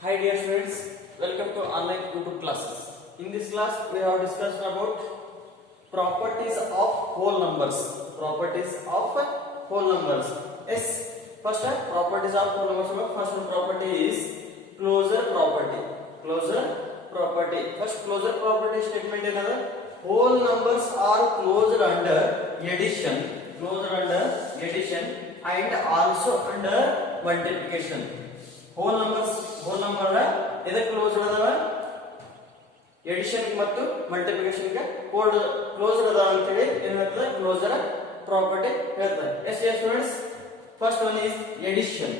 Hi dear students, welcome to online YouTube classes. In this class we have discussed about properties of whole numbers. Properties of whole numbers. Yes, first properties of whole numbers. First one property is closure property. Closure property. First closure property statement is another. Whole numbers are closed under addition. Closed under addition and also under multiplication. whole number ಇದಕ್ಕೆ close ಅದಾವ addition ಮತ್ತು multiplication ಗೆ close ಅದಾವ ಅಂತ ಹೇಳಿ ಏನು ಹೇಳ್ತದೆ closure property ಹೇಳ್ತದೆ. Yes yes students, first one is addition.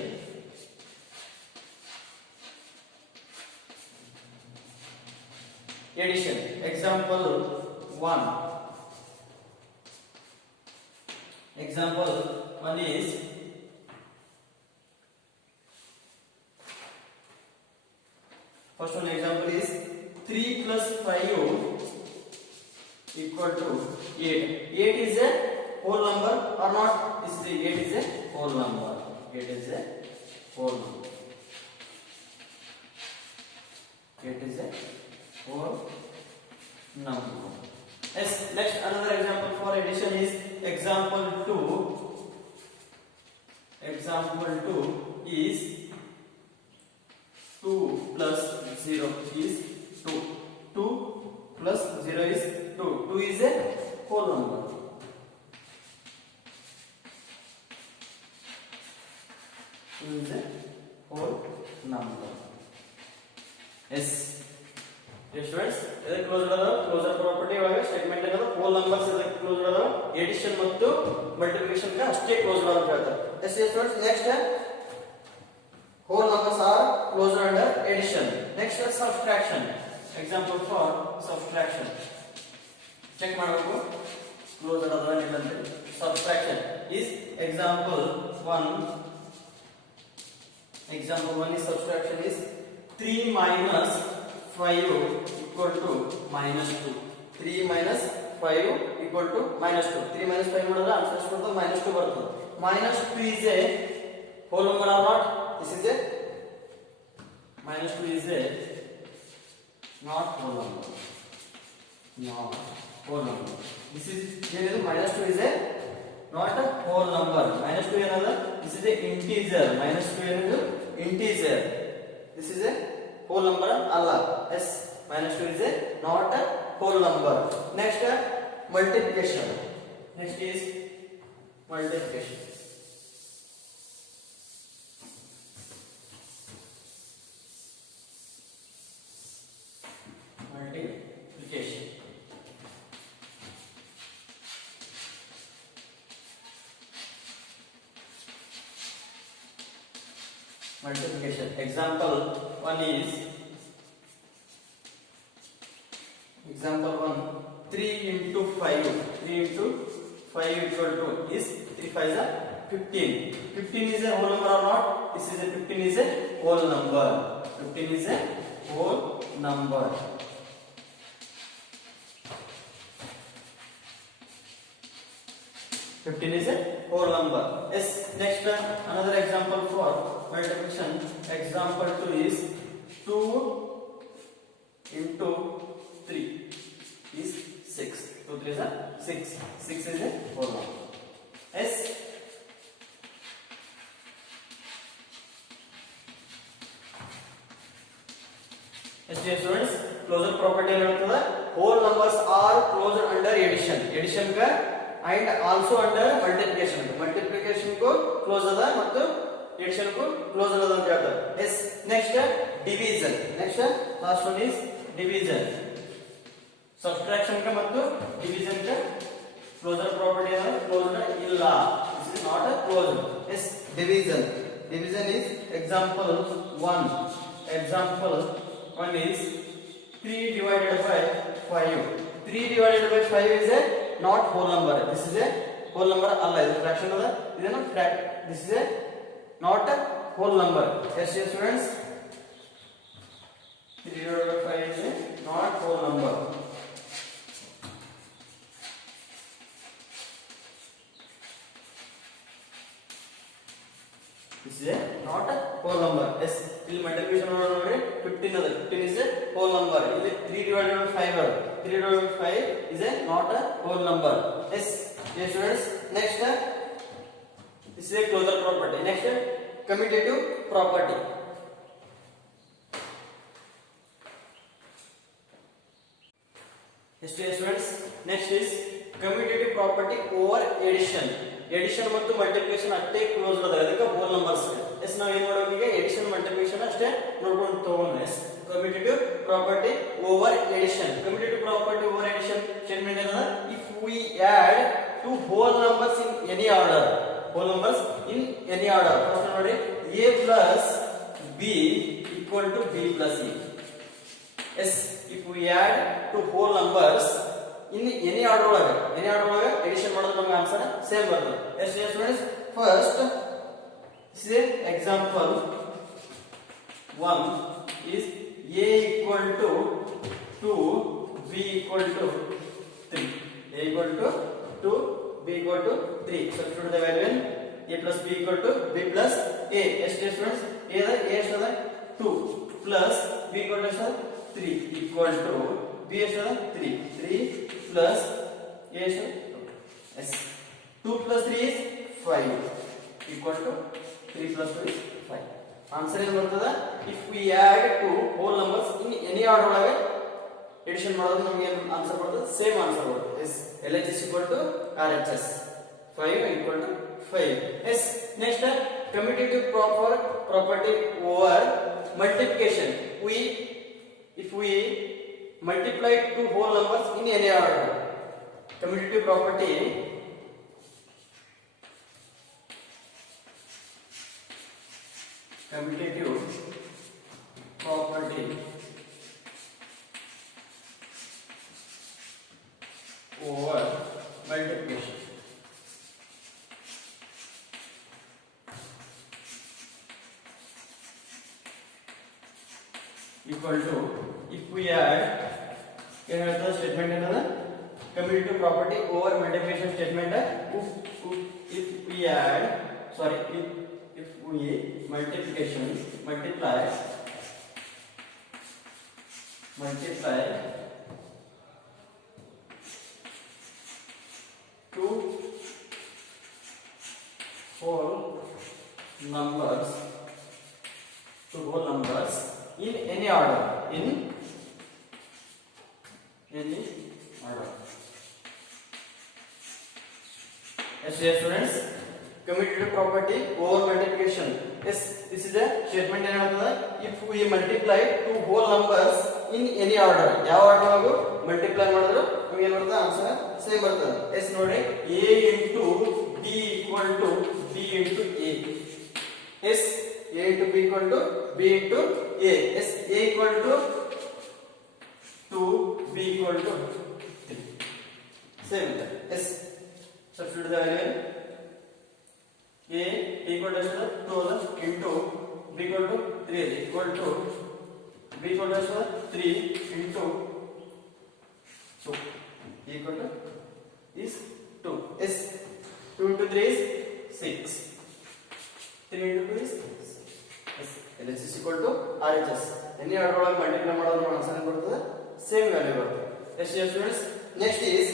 Addition example 1. Example 1 is first one example is 3 plus 5 equal to 8. 8 is a whole number or not? This is 8 is a whole number. 8 is a whole number. 8 is a whole number. Yes, next another example for addition is example 2. Example 2 is 2 plus 0 is 2. 2 plus 0 is 2. 2 is a whole number. 2 is a whole number. Yes. Yes, students. This closure property statement is whole numbers closed addition ಮತ್ತು multiplication ಗೆ ಅಷ್ಟೇ closed ಅಂತ ಹೇಳ್ತಾರೆ. Yes, students. Next whole numbers are closed under addition. Next is subtraction. Example for subtraction. Check ಮಾಡಬೇಕು closed ಅದ ಇಲ್ಲ ಅಂತ. Subtraction is example 1. Example 1 is subtraction is 3 minus 5 equal to minus 2. 3 minus 5 equal to minus 2. 3 minus 5 ಮಾಡಿದ್ರೆ answer ಎಷ್ಟು ಬರ್ತದೆ? minus 2 ಬರ್ತದೆ. minus 2 is a whole number or not? This is a minus 2 is a not whole number. Not whole number. This is minus 2 is a not a whole number. Minus 2 another. This is a integer. Minus 2 another integer. This is a whole number Allah. Yes, minus 2 is a not a whole number. Next multiplication. Next is multiplication. Multiplication. Multiplication. Example 1 is example 1 3 into 5. 3 into 5 equal to is 3 5 is 15. 15 is a whole number or not? This is a 15 is a whole number. 15 is a whole number. 15 is a whole number. Yes, next another example for multiplication. Example 2 is 2 into 3 is 6. 2 3 is a 6. 6 is a whole number. Yes. Yes, dear students, closure property ಹೇಳ್ತದೆ whole numbers are closed under addition. Addition ka and also under multiplication. Multiplication को close ಅದ ಮತ್ತು addition को close ಅದ ಅಂತ ಹೇಳ್ತಾರೆ. Yes, next division. Next last one is division. Subtraction का ಮತ್ತು division का closure property ಅದ closed ಇಲ್ಲ. This is not a closed. Yes, division. Division is example 1. Example 1 is 3 divided by 5. 3 divided by 5 is a not whole number. This is a whole number Allah. This fraction of this is a not a whole number. Yes, dear students, 3 divided by 5 is a not whole number. This is a not a whole number. Yes, ಇಲ್ಲಿ multiplication ನೋಡಿ 15 ಅದ 15 is a whole number. ಇಲ್ಲಿ 3 divided by 5 ಅದ 3 divided by 5 is a not a whole number. Yes, yes students. Next this is a closure property. Next commutative property. Yes students. Next is commutative property over addition. Addition ಮತ್ತು multiplication ಅಷ್ಟೇ close ಅದ, ಅದಕ್ಕೆ whole numbers. S ನಾವು ಏನು ಮಾಡಬೇಕು ಈಗ addition multiplication ಅಷ್ಟೇ ನೋಡ್ಕೊಂಡು ತಗೋಣ. Yes commutative property over addition. Commutative property over addition statement ಏನದ, if we add two whole numbers in any order, whole numbers in any order. First ನೋಡಿ a plus b equal to b plus a. Yes, if we add two whole numbers in any order ಒಳಗೆ addition ಮಾಡಿದ್ರೆ ನಮಗೆ answer same ಬರ್ತದೆ. Yes students, first this is example 1 is a equal to 2, b equal to 3. a equal to 2, b equal to 3. Substitute the value in a plus b equal to b plus a. Yes students, a ಎಷ್ಟದ 2 plus b equal to 3 equal to b ಎಷ್ಟದ 3 plus a ಎಷ್ಟದ yes 2 plus 3 is 5 equal to 3 plus 2 is 5. Answer ಏನು ಬರ್ತದೆ, if we add two whole numbers in any order ಒಳಗೆ addition ಮಾಡಿದ್ರೆ ನಮಗೆ ಏನು answer ಬರ್ತದೆ, same answer ಬರ್ತದೆ. yes LHS is equal to RHS 5 equal to 5. yes next commutative property over multiplication. If we multiply two whole numbers in any order, commutative property over multiplication. Equal to, if we add, ಏನು ಹೇಳ್ತದೆ statement ಏನದ, commutative property over multiplication statement. if we add, sorry, if we multiply two whole numbers in any order, Yes students, commutative property over multiplication. Yes, this is a statement ಏನು ಹೇಳ್ತದೆ, if we multiply two whole numbers in any order, ಯಾವ order ಒಳಗೂ multiply ಮಾಡಿದ್ರು ನಮಗೆ ಏನು ಬರ್ತದೆ, answer same ಬರ್ತದೆ. S ನೋಡಿ a into b equal to b into a. yes a into b equal to b into a. yes a equal to 2, b equal to 3. same. yes substitute the value a equal to 2 into b equal to 3 equal to b equal to 3 into 2 equal to is 2. yes 2 into 3 is 6, 3 into 2 is yes LHS is equal to RHS. any order ಒಳಗೆ multiply ಮಾಡೋದು answer ಬರ್ತದೆ, same value ಬರ್ತದೆ. yes students, next is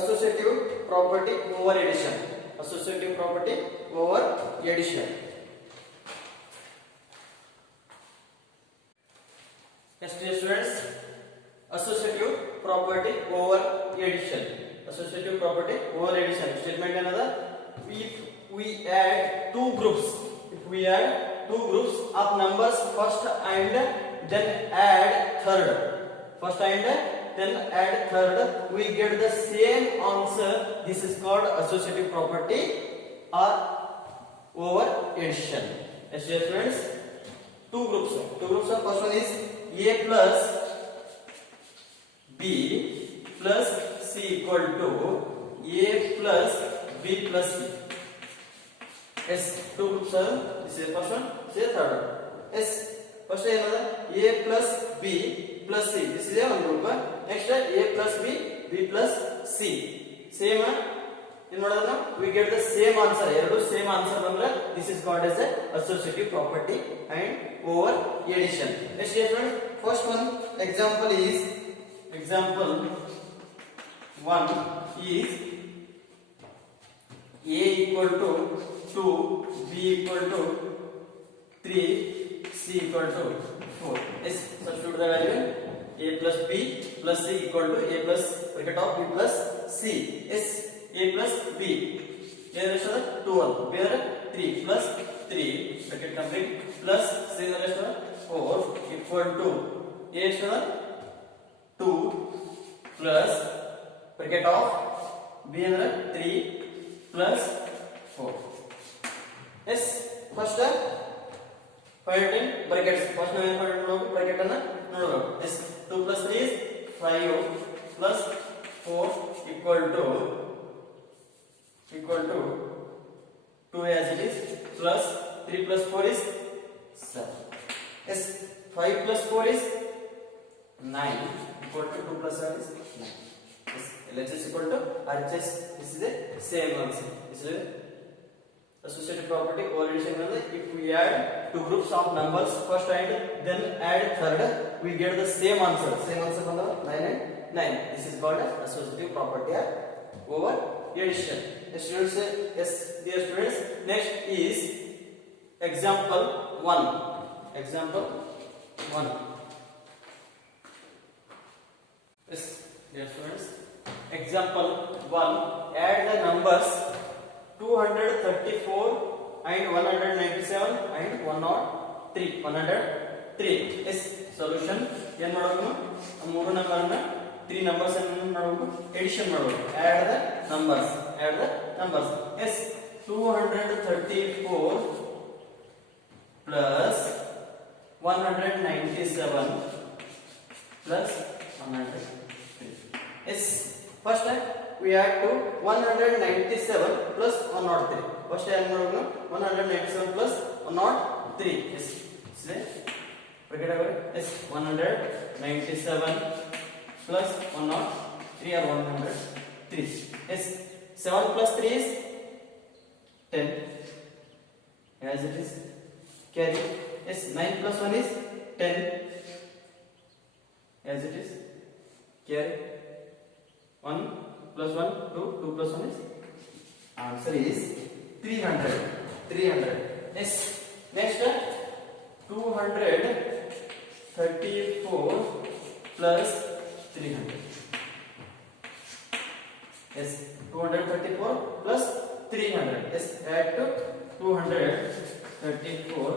associative property over addition. Associative property over addition. Yes students, associative property over addition. Associative property over addition statement another, if we add two groups of numbers first and then add third, we get the same answer. This is called associative property or over addition. Yes students, two groups of first one is a plus b plus c equal to a plus b plus c. yes two groups are, this is first one, this is third one. yes first another a plus b plus c, this is a one group. next a plus b, b plus c, same. ಏನು ಮಾಡೋದು ನಾವು we get the same answer, ಎರಡು same answer ಬಂದ್ರೆ this is called as a associative property and over addition. Next is first one example 1 is a equal to 2, b equal to 3, c equal to 4. Yes, substitute the value a plus b plus c equal to a plus bracket of b plus c. Yes, a plus b. A is 12, b is 3 plus 3 bracket complete plus c is 4 equal to a is 2 plus bracket of b is 3 plus 4. Yes, first find in brackets. First ನಾವು ಏನು ಮಾಡಬೇಕು bracket ಅನ್ನು ನೋಡಬೇಕು. Yes, 2 plus 3 is 5 plus 4 equal to 2 as it is plus 3 plus 4 is 7. Yes, 5 plus 4 is 9 equal to 2 plus 7 is 9. Yes, LHS equal to RHS. This is the same answer. This is associative property or addition. If we add two groups of numbers first and then add third, we get the same answer. Same answer from the 9 and 9. This is called as associative property over addition. Students, yes, dear students, next is example 1. Example 1. Yes, dear students, example 1. Add the numbers 234 and 197 and 103. 103. Yes, solution. ಏನು ಮಾಡಬೇಕು? ಮೂರು ನಂಬರ್ನ 3 numbers ಅನ್ನು ಮಾಡಬೇಕು, addition ಮಾಡಬೇಕು. Add the numbers. Yes, 234 plus 197 plus 103. Yes, first we add to 197 plus 103. First ಏನು ಮಾಡಬೇಕು? 197 plus 103. Yes, bracket ಆಗಬೇಕು. Yes, 197 plus 103 or 103. Yes, 7 plus 3 is 10 as it is carry. Yes, 9 plus 1 is 10 as it is carry. 1 plus 1 2, 2 plus 1 is answer is 300. Yes, next 234 plus 300. Yes, 234 plus 300. Yes, add to 234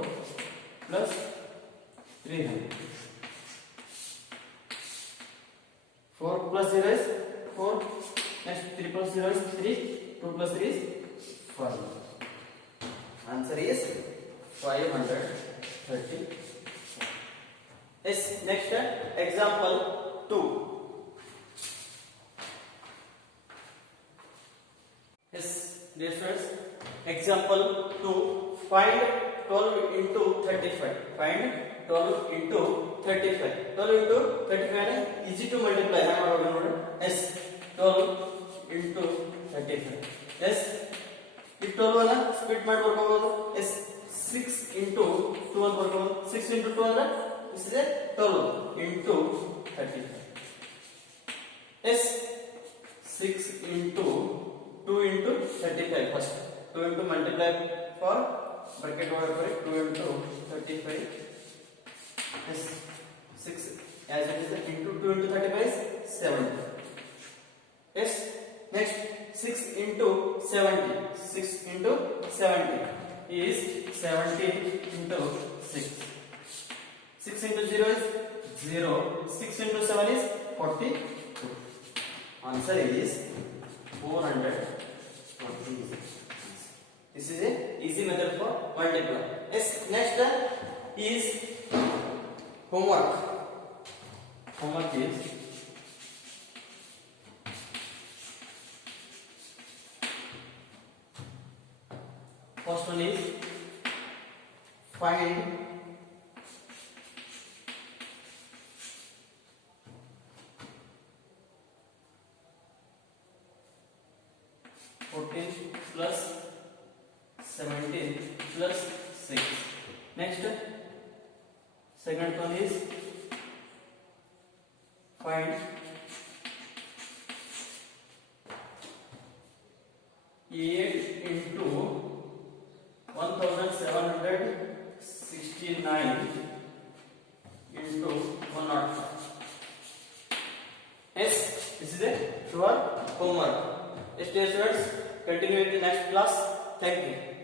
plus 300. 4 plus 0 is 4. Next 3 plus 0 is 3. 2 plus 3 is 5. Answer is 530. Yes, next example 2. Yes, dear students, example 2. Find 12 into 35. Find 12 into 35. 12 into 35 is easy to multiply. Yes, 12 into 35. Yes, if 12 ಅನ್ನು split ಮಾಡಿ ಬರ್ಕೋಬಹುದು. Yes, 6 into 2 ಅಂತ ಬರ್ಕೋಬಹುದು. 6 into 2 ಅಂದ್ರೆ this is 12 into 35. Yes, 6 into 2 into 35 first. 2 into multiply for bracket over 2 into 35. Yes, 6 as it is into 2 into 35 is 70. Yes, next 6 into 70. 6 into 70 is 70 into 6. 6 into 0 is 0. 6 into 7 is 42. Answer is 420. This is a easy method for multiply. Yes, next is homework. Homework is first one is find Second one is find 8 into 1769 into 105. Yes, this is it. Your homework. Yes, dear students, continue with the next class. Thank you.